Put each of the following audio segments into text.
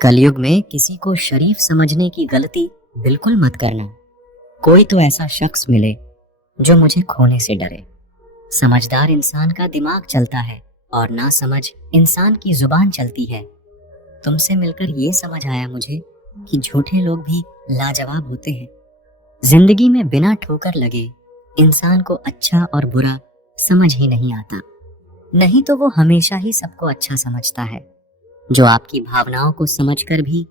कलयुग में किसी को शरीफ समझने की गलती बिल्कुल मत करना। कोई तो ऐसा शख्स मिले जो मुझे खोने से डरे। समझदार इंसान का दिमाग चलता है और ना समझ इंसान की जुबान चलती है। तुमसे मिलकर ये समझ आया मुझे कि झूठे लोग भी लाजवाब होते हैं। जिंदगी में बिना ठोकर लगे इंसान को अच्छा और बुरा समझ ही नहीं आता, नहीं तो वो हमेशा ही सबको अच्छा समझता है। जो आपकी भावनाओं को समझकर भी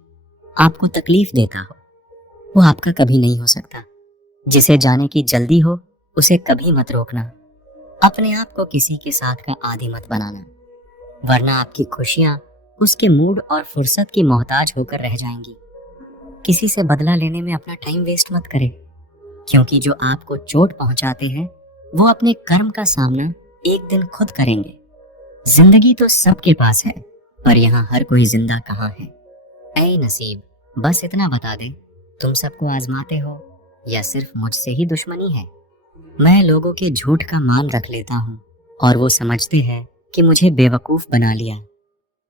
आपको तकलीफ देता हो वो आपका कभी नहीं हो सकता। जिसे जाने की जल्दी हो उसे कभी मत रोकना। अपने आप को किसी के साथ का आदी मत बनाना, वरना आपकी खुशियां उसके मूड और फुर्सत की मोहताज होकर रह जाएंगी। किसी से बदला लेने में अपना टाइम वेस्ट मत करें, क्योंकि जो आपको चोट पहुंचाते हैं वो अपने कर्म का सामना एक दिन खुद करेंगे। जिंदगी तो सबके पास है, पर यहाँ हर कोई जिंदा कहाँ है। ऐ नसीब, बस इतना बता दे, तुम सबको आजमाते हो या सिर्फ मुझसे ही दुश्मनी है। मैं लोगों के झूठ का मान रख लेता हूँ और वो समझते हैं कि मुझे बेवकूफ बना लिया।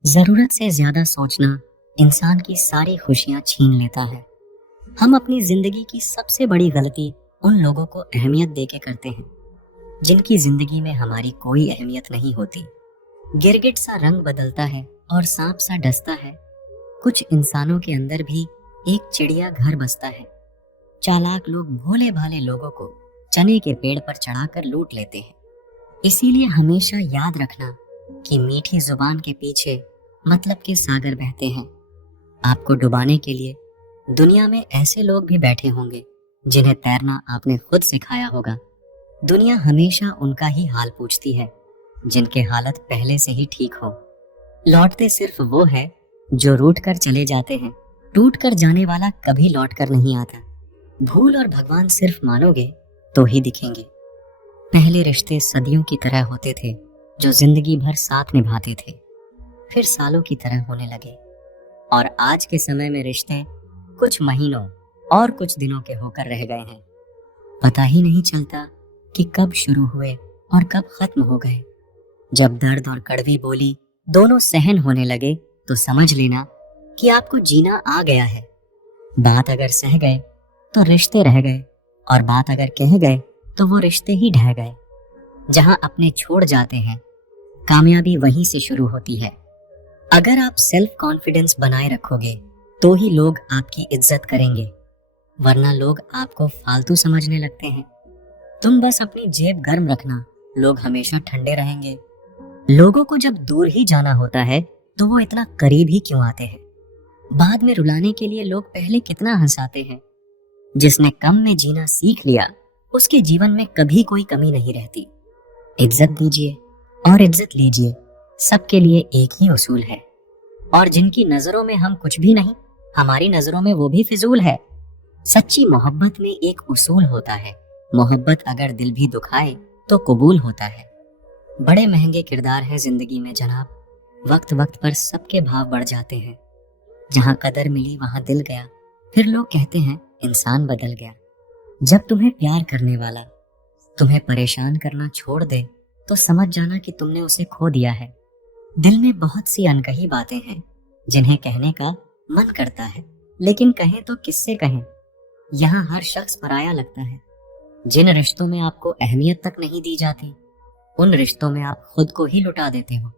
जरूरत से ज्यादा सोचना इंसान की सारी खुशियां छीन लेता है। हम अपनी जिंदगी की सबसे बड़ी गलती उन लोगों को अहमियत देके करते हैं जिनकी जिंदगी में हमारी कोई अहमियत नहीं होती। गिरगिट सा रंग बदलता है और सांप सा डसता है। कुछ इंसानों के अंदर भी एक चिड़िया घर बसता है। चालाक लोग भोले भाले लोगों को चने के पेड़ पर चढ़ाकर लूट लेते हैं। इसीलिए हमेशा याद रखना कि मीठी जुबान के पीछे मतलब के सागर बहते हैं। आपको डुबाने के लिए दुनिया में ऐसे लोग भी बैठे होंगे जिन्हें तैरना आपने खुद सिखाया होगा। दुनिया हमेशा उनका ही हाल पूछती है जिनके हालत पहले से ही ठीक हो। लौटते सिर्फ वो है जो रूठ कर चले जाते हैं। टूट कर जाने वाला कभी लौट कर नहीं आता। भूल और भगवान सिर्फ मानोगे तो ही दिखेंगे। पहले रिश्ते सदियों की तरह होते थे जो जिंदगी भर साथ निभाते थे, फिर सालों की तरह होने लगे। और आज के समय में रिश्ते कुछ महीनों और कुछ दिनों के होकर रह गए हैं। पता ही नहीं चलता कि कब शुरू हुए और कब खत्म हो गए। जब दर्द और कड़वी बोली दोनों सहन होने लगे तो समझ लेना कि आपको जीना आ गया है। बात अगर सह गए तो रिश्ते रह गए, और बात अगर कह गए तो वो रिश्ते ही ढह गए। जहां अपने छोड़ जाते हैं कामयाबी वहीं से शुरू होती है। अगर आप सेल्फ कॉन्फिडेंस बनाए रखोगे तो ही लोग आपकी इज्जत करेंगे, वरना लोग आपको फालतू समझने लगते हैं। तुम बस अपनी जेब गर्म रखना, लोग हमेशा ठंडे रहेंगे। लोगों को जब दूर ही जाना होता है तो वो इतना करीब ही क्यों आते हैं। बाद में रुलाने के लिए लोग पहले कितना हंसाते हैं। जिसने कम में जीना सीख लिया उसके जीवन में कभी कोई कमी नहीं रहती। इज्जत दीजिए और इज्जत लीजिए, सबके लिए एक ही उसूल है। और जिनकी नजरों में हम कुछ भी नहीं, हमारी नजरों में वो भी फिजूल है। सच्ची मोहब्बत में एक उसूल होता है, मोहब्बत अगर दिल भी दुखाए तो कबूल होता है। बड़े महंगे किरदार हैं जिंदगी में जनाब, वक्त वक्त पर सबके भाव बढ़ जाते हैं। जहां कदर मिली वहां दिल गया, फिर लोग कहते हैं इंसान बदल गया। जब तुम्हें प्यार करने वाला तुम्हें परेशान करना छोड़ दे तो समझ जाना कि तुमने उसे खो दिया है। दिल में बहुत सी अनकही बातें हैं जिन्हें कहने का मन करता है, लेकिन कहें तो किससे कहें। यहाँ हर शख्स पराया लगता है। जिन रिश्तों में आपको अहमियत तक नहीं दी जाती उन रिश्तों में आप खुद को ही लुटा देते हो।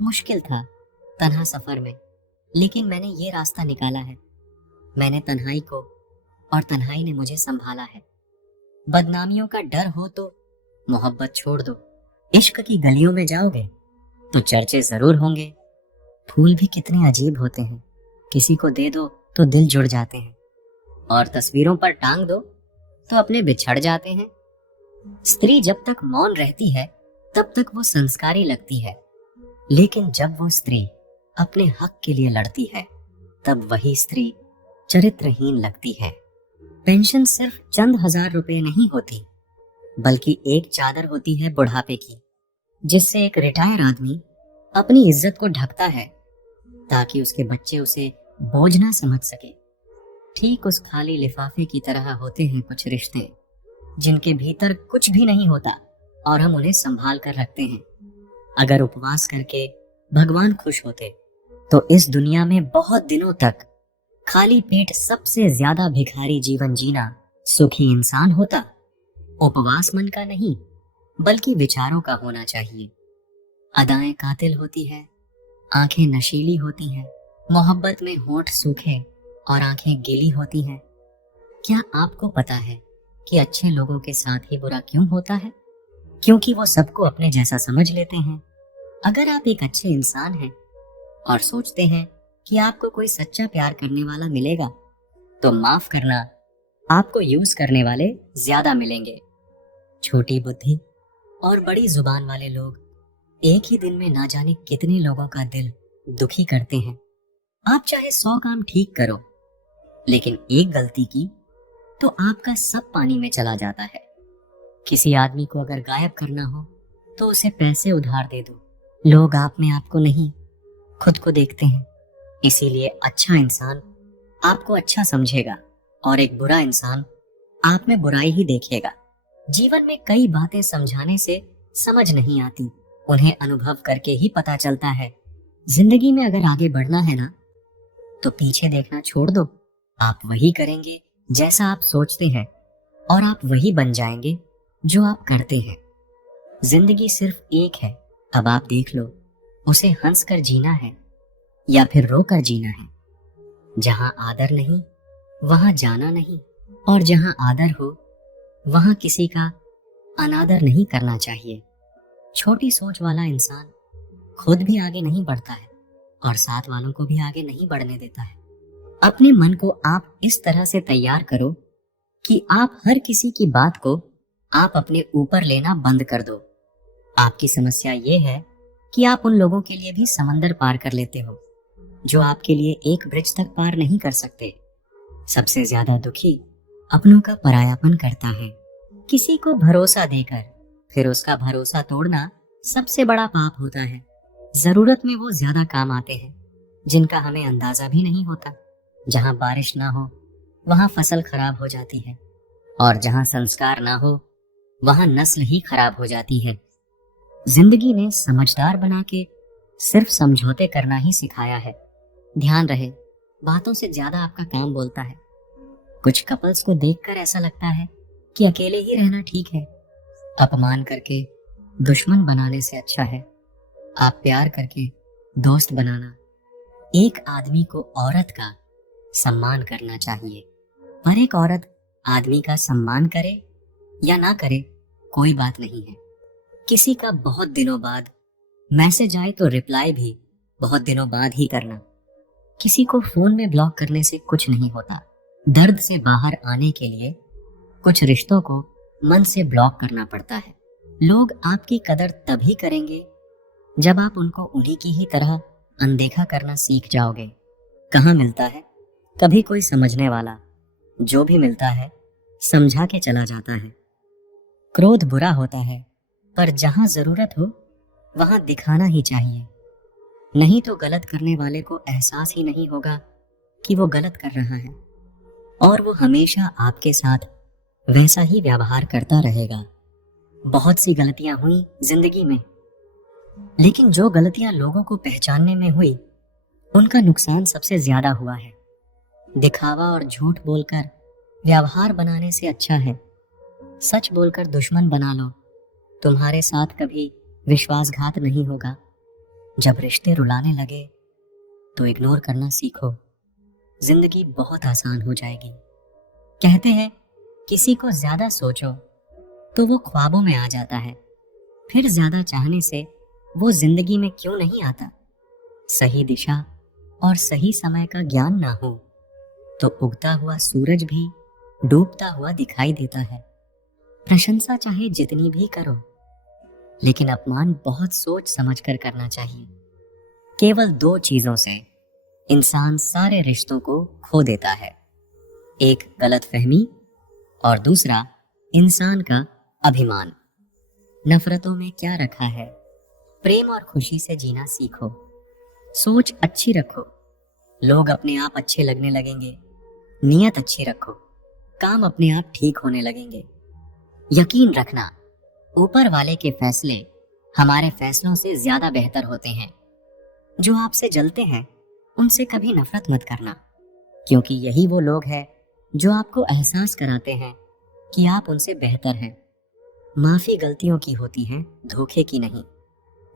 मुश्किल था तन्हा सफर में, लेकिन मैंने ये रास्ता निकाला है। मैंने तन्हाई को और तन्हाई ने मुझे संभाला है। बदनामियों का डर हो तो मोहब्बत छोड़ दो। इश्क की गलियों में जाओगे तो चर्चे जरूर होंगे। फूल भी कितने अजीब होते हैं, किसी को दे दो तो दिल जुड़ जाते हैं, और तस्वीरों पर टांग दो तो अपने बिछड़ जाते हैं। स्त्री जब तक मौन रहती है तब तक वो संस्कारी लगती है, लेकिन जब वो स्त्री अपने हक के लिए लड़ती है तब वही स्त्री चरित्रहीन लगती है। पेंशन सिर्फ चंद हजार रुपए नहीं होती, बल्कि एक चादर होती है बुढ़ापे की, जिससे एक रिटायर आदमी अपनी इज्जत को ढकता है ताकि उसके बच्चे उसे बोझ ना समझ सके। ठीक उस खाली लिफाफे की तरह होते हैं कुछ रिश्ते जिनके भीतर कुछ भी नहीं होता और हम उन्हें संभाल कर रखते हैं। अगर उपवास करके भगवान खुश होते तो इस दुनिया में बहुत दिनों तक खाली पेट सबसे ज्यादा भिखारी जीवन जीना सुखी इंसान होता। उपवास मन का नहीं, बल्कि विचारों का होना चाहिए। अदाएं कातिल होती है, आंखें नशीली होती हैं, मोहब्बत में होंठ सूखे और आंखें गीली होती हैं। क्या आपको पता है कि अच्छे लोगों के साथ ही बुरा क्यों होता है? क्योंकि वो सबको अपने जैसा समझ लेते हैं। अगर आप एक अच्छे इंसान हैं और सोचते हैं कि आपको कोई सच्चा प्यार करने वाला मिलेगा, तो माफ करना, आपको यूज करने वाले ज्यादा मिलेंगे। छोटी बुद्धि और बड़ी जुबान वाले लोग एक ही दिन में ना जाने कितने लोगों का दिल दुखी करते हैं। आप चाहे 100 काम ठीक करो, लेकिन एक गलती की तो आपका सब पानी में चला जाता है। किसी आदमी को अगर गायब करना हो तो उसे पैसे उधार दे दो। लोग आप में आपको नहीं, खुद को देखते हैं। इसीलिए अच्छा इंसान आपको अच्छा समझेगा और एक बुरा इंसान आप में बुराई ही देखेगा। जीवन में कई बातें समझाने से समझ नहीं आती, उन्हें अनुभव करके ही पता चलता है। जिंदगी में अगर आगे बढ़ना है ना, तो पीछे देखना छोड़ दो। आप वही करेंगे जैसा आप सोचते हैं और आप वही बन जाएंगे जो आप करते हैं। जिंदगी सिर्फ एक है, अब आप देख लो, उसे हंस कर जीना है या फिर रो कर जीना है। जहां आदर नहीं वहां जाना नहीं, और जहां आदर हो वहां किसी का अनादर नहीं करना चाहिए। छोटी सोच वाला इंसान खुद भी आगे नहीं बढ़ता है और साथ वालों को भी आगे नहीं बढ़ने देता है। अपने मन को आप इस तरह से तैयार करो कि आप हर किसी की बात को आप अपने ऊपर लेना बंद कर दो। आपकी समस्या ये है कि आप उन लोगों के लिए भी समंदर पार कर लेते हो जो आपके लिए एक ब्रिज तक पार नहीं कर सकते। सबसे ज्यादा दुखी अपनों का परायापन करता है। किसी को भरोसा देकर फिर उसका भरोसा तोड़ना सबसे बड़ा पाप होता है। जरूरत में वो ज्यादा काम आते हैं जिनका हमें अंदाजा भी नहीं होता। जहां बारिश ना हो वहां फसल खराब हो जाती है, और जहां संस्कार ना हो वहां नस्ल ही खराब हो जाती है। जिंदगी ने समझदार बना के सिर्फ समझौते करना ही सिखाया है। ध्यान रहे, बातों से ज्यादा आपका काम बोलता है। कुछ कपल्स को देखकर ऐसा लगता है कि अकेले ही रहना ठीक है। अपमान करके दुश्मन बनाने से अच्छा है आप प्यार करके दोस्त बनाना। एक आदमी को औरत का सम्मान करना चाहिए, पर एक औरत आदमी का सम्मान करे या ना करे कोई बात नहीं है। किसी का बहुत दिनों बाद मैसेज आए तो रिप्लाई भी बहुत दिनों बाद ही करना। किसी को फोन में ब्लॉक करने से कुछ नहीं होता। दर्द से बाहर आने के लिए कुछ रिश्तों को मन से ब्लॉक करना पड़ता है। लोग आपकी कदर तभी करेंगे जब आप उनको उन्हीं की ही तरह अनदेखा करना सीख जाओगे। कहाँ मिलता है कभी कोई समझने वाला, जो भी मिलता है समझा के चला जाता है। क्रोध बुरा होता है, पर जहां जरूरत हो वहां दिखाना ही चाहिए, नहीं तो गलत करने वाले को एहसास ही नहीं होगा कि वो गलत कर रहा है, और वो हमेशा आपके साथ वैसा ही व्यवहार करता रहेगा। बहुत सी गलतियां हुई जिंदगी में, लेकिन जो गलतियां लोगों को पहचानने में हुई उनका नुकसान सबसे ज्यादा हुआ है। दिखावा और झूठ बोलकर व्यवहार बनाने से अच्छा है सच बोलकर दुश्मन बना लो। तुम्हारे साथ कभी विश्वासघात नहीं होगा। जब रिश्ते रुलाने लगे तो इग्नोर करना सीखो, जिंदगी बहुत आसान हो जाएगी। कहते हैं किसी को ज्यादा सोचो तो वो ख्वाबों में आ जाता है, फिर ज्यादा चाहने से वो जिंदगी में क्यों नहीं आता। सही दिशा और सही समय का ज्ञान ना हो तो उगता हुआ सूरज भी डूबता हुआ दिखाई देता है। प्रशंसा चाहे जितनी भी करो, लेकिन अपमान बहुत सोच समझ कर करना चाहिए। केवल 2 चीजों से इंसान सारे रिश्तों को खो देता है, एक गलतफहमी और दूसरा इंसान का अभिमान। नफरतों में क्या रखा है, प्रेम और खुशी से जीना सीखो। सोच अच्छी रखो, लोग अपने आप अच्छे लगने लगेंगे। नीयत अच्छी रखो, काम अपने आप ठीक होने लगेंगे। यकीन रखना, ऊपर वाले के फैसले हमारे फैसलों से ज्यादा बेहतर होते हैं। जो आपसे जलते हैं उनसे कभी नफरत मत करना, क्योंकि यही वो लोग हैं जो आपको एहसास कराते हैं कि आप उनसे बेहतर हैं। माफी गलतियों की होती है, धोखे की नहीं।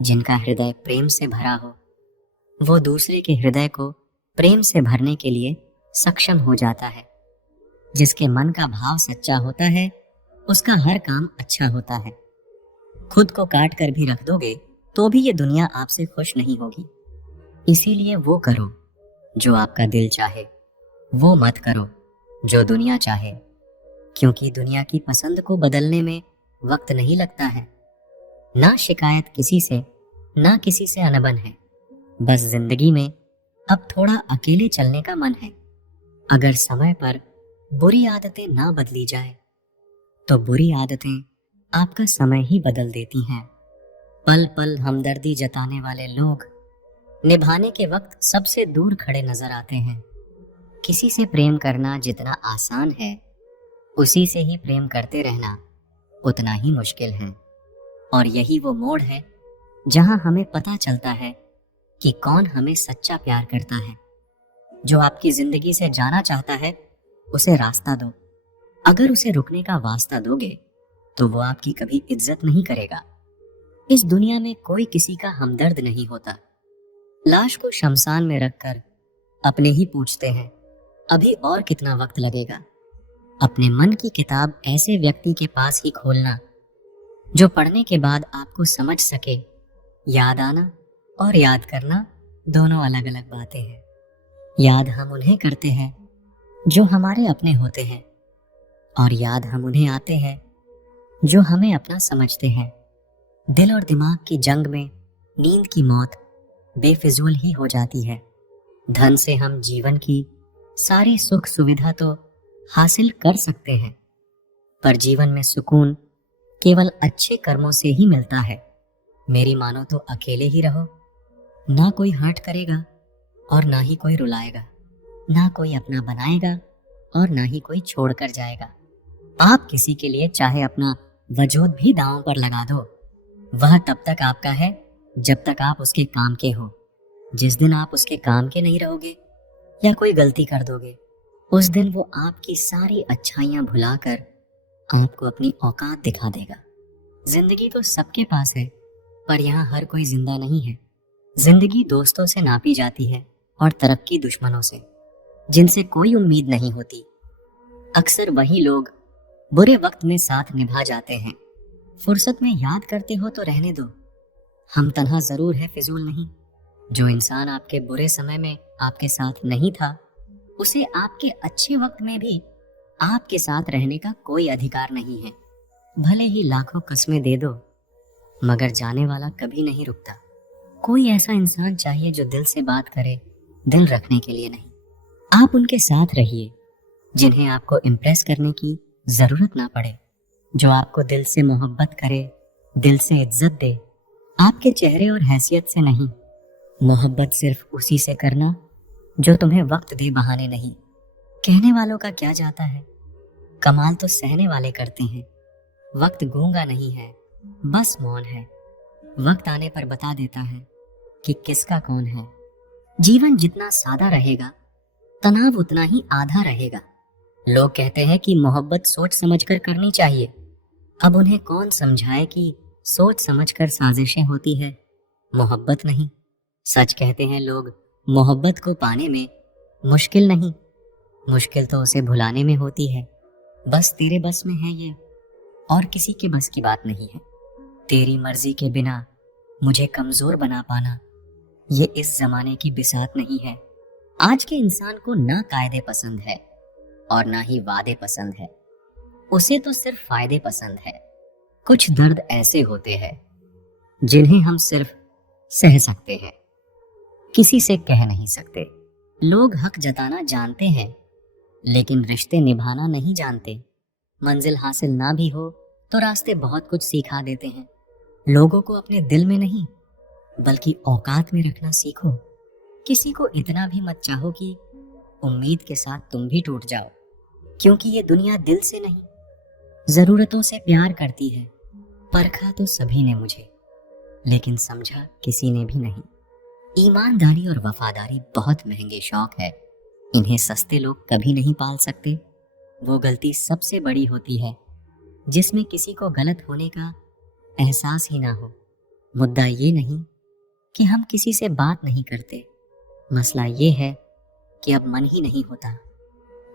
जिनका हृदय प्रेम से भरा हो वो दूसरे के हृदय को प्रेम से भरने के लिए सक्षम हो जाता है। जिसके मन का भाव सच्चा होता है उसका हर काम अच्छा होता है। खुद को काट कर भी रख दोगे तो भी ये दुनिया आपसे खुश नहीं होगी। इसीलिए वो करो जो आपका दिल चाहे, वो मत करो जो दुनिया चाहे, क्योंकि दुनिया की पसंद को बदलने में वक्त नहीं लगता है। ना शिकायत किसी से, ना किसी से अनबन है। बस जिंदगी में अब थोड़ा अकेले चलने का मन है। अगर समय पर बुरी आदतें ना बदली जाए तो बुरी आदतें आपका समय ही बदल देती हैं। पल पल हमदर्दी जताने वाले लोग निभाने के वक्त सबसे दूर खड़े नजर आते हैं। किसी से प्रेम करना जितना आसान है, उसी से ही प्रेम करते रहना उतना ही मुश्किल है। और यही वो मोड़ है जहां हमें पता चलता है कि कौन हमें सच्चा प्यार करता है। जो आपकी जिंदगी से जाना चाहता है उसे रास्ता दो। अगर उसे रुकने का वास्ता दोगे तो वो आपकी कभी इज्जत नहीं करेगा। इस दुनिया में कोई किसी का हमदर्द नहीं होता। लाश को शमशान में रखकर अपने ही पूछते हैं अभी और कितना वक्त लगेगा। अपने मन की किताब ऐसे व्यक्ति के पास ही खोलना जो पढ़ने के बाद आपको समझ सके। याद आना और याद करना दोनों अलग अलग बातें हैं। याद हम उन्हें करते हैं जो हमारे अपने होते हैं, और याद हम उन्हें आते हैं जो हमें अपना समझते हैं। दिल और दिमाग की जंग में नींद की मौत बेफिजूल ही हो जाती है। धन से हम जीवन की सारी सुख सुविधा तो हासिल कर सकते हैं, पर जीवन में सुकून केवल अच्छे कर्मों से ही मिलता है। मेरी मानो तो अकेले ही रहो। ना कोई हर्ट करेगा और ना ही कोई रुलाएगा। ना कोई अपना बनाएगा और ना ही कोई छोड़कर जाएगा। आप किसी के लिए चाहे अपना वजूद भी दांव पर लगा दो, वह तब तक आपका है जब तक आप उसके काम के हो। जिस दिन आप उसके काम के नहीं रहोगे या कोई गलती कर दोगे, उस दिन वो आपकी सारी अच्छाइयां भुलाकर आपको अपनी औकात दिखा देगा। जिंदगी तो सबके पास है, पर यहाँ हर कोई जिंदा नहीं है। जिंदगी दोस्तों से नापी जाती है और तरक्की दुश्मनों से, जिनसे कोई उम्मीद नहीं होती। अक्सर वही लोग बुरे वक्त में साथ निभा जाते हैं। फुर्सत में याद करते हो तो रहने दो। हम तन्हा जरूर है, फिजूल नहीं। जो इंसान आपके बुरे समय में आपके साथ नहीं था, उसे आपके अच्छे वक्त में भी आपके साथ रहने का कोई अधिकार नहीं है। भले ही लाखों कस्में दे दो, मगर जाने वाला कभी नहीं रुकता। कोई ऐसा इंसान चाहिए जो दिल से बात करे, दिल रखने के लिए नहीं। आप उनके साथ रहिए जिन्हें आपको इम्प्रेस करने की जरूरत ना पड़े। जो आपको दिल से मोहब्बत करे, दिल से इज्जत दे, आपके चेहरे और हैसियत से नहीं। मोहब्बत सिर्फ उसी से करना जो तुम्हें वक्त दे, बहाने नहीं। कहने वालों का क्या जाता है, कमाल तो सहने वाले करते हैं। वक्त गूंगा नहीं है, बस मौन है। वक्त आने पर बता देता है कि किसका कौन है। जीवन जितना सादा रहेगा, तनाव उतना ही आधा रहेगा। लोग कहते हैं कि मोहब्बत सोच समझकर करनी चाहिए। अब उन्हें कौन समझाए कि सोच समझकर साजिशें होती है, मोहब्बत नहीं। सच कहते हैं लोग, मोहब्बत को पाने में मुश्किल नहीं, मुश्किल तो उसे भुलाने में होती है। बस तेरे बस में है ये, और किसी के बस की बात नहीं है। तेरी मर्जी के बिना मुझे कमजोर बना पाना, ये इस जमाने की बिसात नहीं है। आज के इंसान को ना कायदे पसंद है और ना ही वादे पसंद है, उसे तो सिर्फ फायदे पसंद है। कुछ दर्द ऐसे होते हैं जिन्हें हम सिर्फ सह सकते हैं, किसी से कह नहीं सकते। लोग हक जताना जानते हैं, लेकिन रिश्ते निभाना नहीं जानते। मंजिल हासिल ना भी हो तो रास्ते बहुत कुछ सिखा देते हैं। लोगों को अपने दिल में नहीं बल्कि औकात में रखना सीखो। किसी को इतना भी मत चाहो कि उम्मीद के साथ तुम भी टूट जाओ, क्योंकि ये दुनिया दिल से नहीं जरूरतों से प्यार करती है। परखा तो सभी ने मुझे, लेकिन समझा किसी ने भी नहीं। ईमानदारी और वफादारी बहुत महंगे शौक है। इन्हें सस्ते लोग कभी नहीं पाल सकते। वो गलती सबसे बड़ी होती है जिसमें किसी को गलत होने का एहसास ही ना हो। मुद्दा ये नहीं कि हम किसी से बात नहीं करते, मसला ये है कि अब मन ही नहीं होता।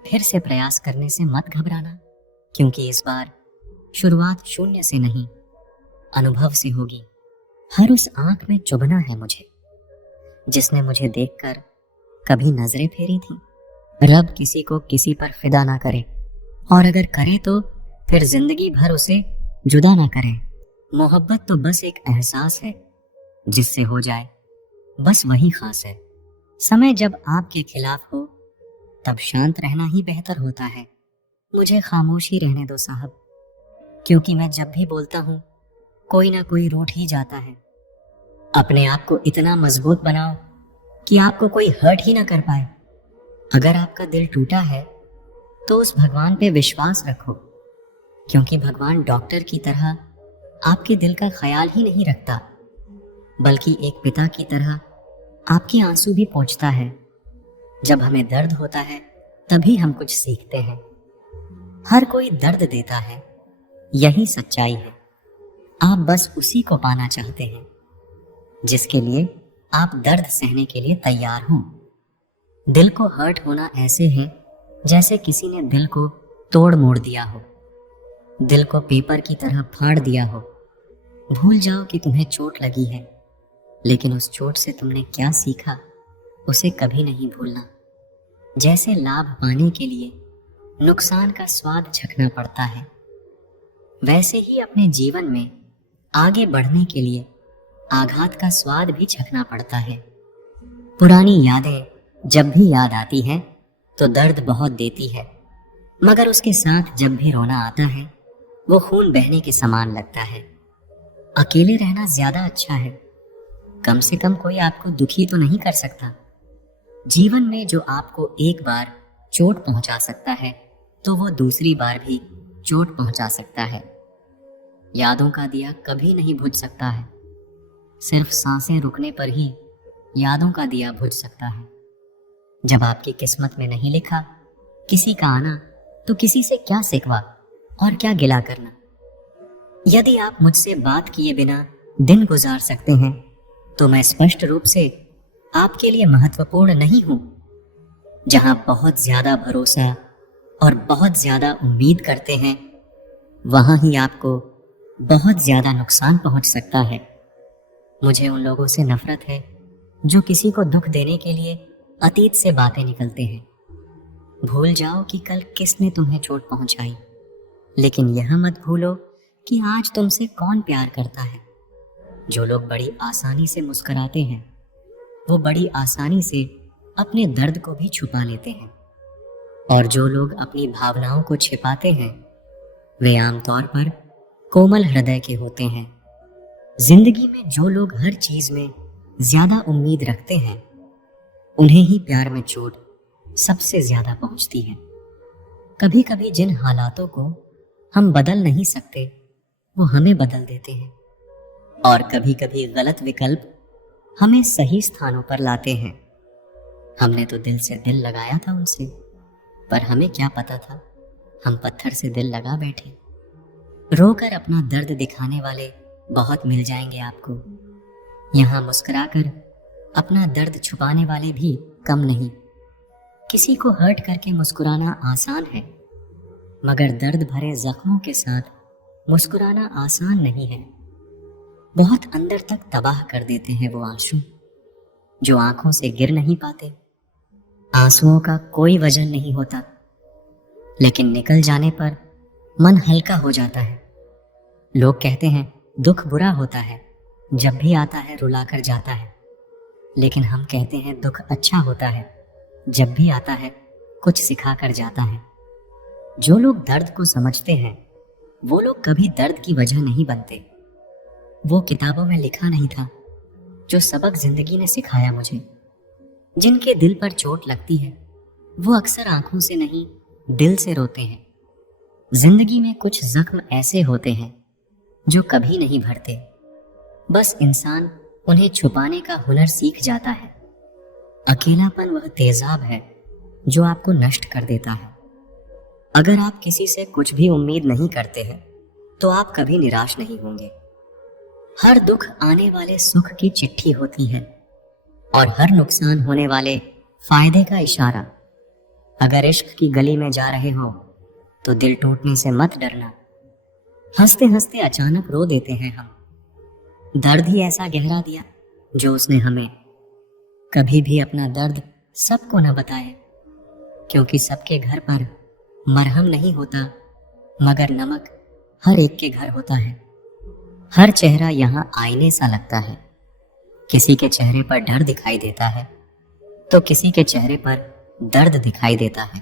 फिर से प्रयास करने से मत घबराना, क्योंकि इस बार शुरुआत शून्य से नहीं, अनुभव से होगी। हर उस आंख में चुभना है मुझे जिसने मुझे देखकर कभी नजरें फेरी थी। रब किसी को किसी पर फिदा ना करे, और अगर करे तो फिर जिंदगी भर उसे जुदा ना करे। मोहब्बत तो बस एक एहसास है, जिससे हो जाए बस वही खास है। समय जब आपके खिलाफ हो तब शांत रहना ही बेहतर होता है। मुझे खामोश ही रहने दो साहब, क्योंकि मैं जब भी बोलता हूँ कोई ना कोई रूठ ही जाता है। अपने आप को इतना मजबूत बनाओ कि आपको कोई हर्ट ही ना कर पाए। अगर आपका दिल टूटा है तो उस भगवान पे विश्वास रखो, क्योंकि भगवान डॉक्टर की तरह आपके दिल का ख्याल ही नहीं रखता, बल्कि एक पिता की तरह आपके आंसू भी पोंछता है। जब हमें दर्द होता है तभी हम कुछ सीखते हैं। हर कोई दर्द देता है, यही सच्चाई है। आप बस उसी को पाना चाहते हैं जिसके लिए आप दर्द सहने के लिए तैयार हों। दिल को हर्ट होना ऐसे है जैसे किसी ने दिल को तोड़ मोड़ दिया हो, दिल को पेपर की तरह फाड़ दिया हो। भूल जाओ कि तुम्हें चोट लगी है, लेकिन उस चोट से तुमने क्या सीखा उसे कभी नहीं भूलना। जैसे लाभ पाने के लिए नुकसान का स्वाद चखना पड़ता है, वैसे ही अपने जीवन में आगे बढ़ने के लिए आघात का स्वाद भी चखना पड़ता है। पुरानी यादें जब भी याद आती हैं तो दर्द बहुत देती है, मगर उसके साथ जब भी रोना आता है वो खून बहने के समान लगता है। अकेले रहना ज्यादा अच्छा है, कम से कम कोई आपको दुखी तो नहीं कर सकता। जीवन में जो आपको एक बार चोट पहुंचा सकता है तो वो दूसरी बार भी चोट पहुंचा सकता है। यादों का दिया कभी नहीं बुझ सकता है, सिर्फ सांसें रुकने पर ही यादों का दिया बुझ सकता है। जब आपकी किस्मत में नहीं लिखा किसी का आना, तो किसी से क्या सिकवा और क्या गिला करना। यदि आप मुझसे बात किए बिना दिन गुजार सकते हैं तो मैं स्पष्ट रूप से आपके लिए महत्वपूर्ण नहीं हूं। जहां बहुत ज्यादा भरोसा और बहुत ज्यादा उम्मीद करते हैं, वहां ही आपको बहुत ज्यादा नुकसान पहुंच सकता है। मुझे उन लोगों से नफरत है जो किसी को दुख देने के लिए अतीत से बातें निकलते हैं। भूल जाओ कि कल किसने तुम्हें चोट पहुंचाई, लेकिन यह मत भूलो कि आज तुमसे कौन प्यार करता है। जो लोग बड़ी आसानी से मुस्कुराते हैं वो बड़ी आसानी से अपने दर्द को भी छुपा लेते हैं, और जो लोग अपनी भावनाओं को छिपाते हैं वे आमतौर पर कोमल हृदय के होते हैं। जिंदगी में जो लोग हर चीज में ज्यादा उम्मीद रखते हैं उन्हें ही प्यार में चोट सबसे ज्यादा पहुंचती है। कभी कभी जिन हालातों को हम बदल नहीं सकते वो हमें बदल देते हैं, और कभी कभी गलत विकल्प हमें सही स्थानों पर लाते हैं। हमने तो दिल से दिल लगाया था उनसे, पर हमें क्या पता था हम पत्थर से दिल लगा बैठे। रोकर अपना दर्द दिखाने वाले बहुत मिल जाएंगे आपको, यहाँ मुस्कुराकर अपना दर्द छुपाने वाले भी कम नहीं। किसी को हर्ट करके मुस्कुराना आसान है, मगर दर्द भरे जख्मों के साथ मुस्कुराना आसान नहीं है। बहुत अंदर तक तबाह कर देते हैं वो आंसू जो आंखों से गिर नहीं पाते। आंसुओं का कोई वजन नहीं होता, लेकिन निकल जाने पर मन हल्का हो जाता है। लोग कहते हैं दुख बुरा होता है, जब भी आता है रुलाकर जाता है, लेकिन हम कहते हैं दुख अच्छा होता है, जब भी आता है कुछ सिखा कर जाता है। जो लोग दर्द को समझते हैं वो लोग कभी दर्द की वजह नहीं बनते। वो किताबों में लिखा नहीं था जो सबक जिंदगी ने सिखाया मुझे। जिनके दिल पर चोट लगती है वो अक्सर आंखों से नहीं दिल से रोते हैं। जिंदगी में कुछ जख्म ऐसे होते हैं जो कभी नहीं भरते, बस इंसान उन्हें छुपाने का हुनर सीख जाता है। अकेलापन वह तेजाब है जो आपको नष्ट कर देता है। अगर आप किसी से कुछ भी उम्मीद नहीं करते हैं तो आप कभी निराश नहीं होंगे। हर दुख आने वाले सुख की चिट्ठी होती है और हर नुकसान होने वाले फायदे का इशारा। अगर इश्क की गली में जा रहे हो तो दिल टूटने से मत डरना। हंसते हंसते अचानक रो देते हैं हम। दर्द ही ऐसा गहरा दिया जो उसने हमें। कभी भी अपना दर्द सबको न बताए, क्योंकि सबके घर पर मरहम नहीं होता, मगर नमक हर एक के घर होता है। हर चेहरा यहाँ आईने सा लगता है। किसी के चेहरे पर डर दिखाई देता है तो किसी के चेहरे पर दर्द दिखाई देता है।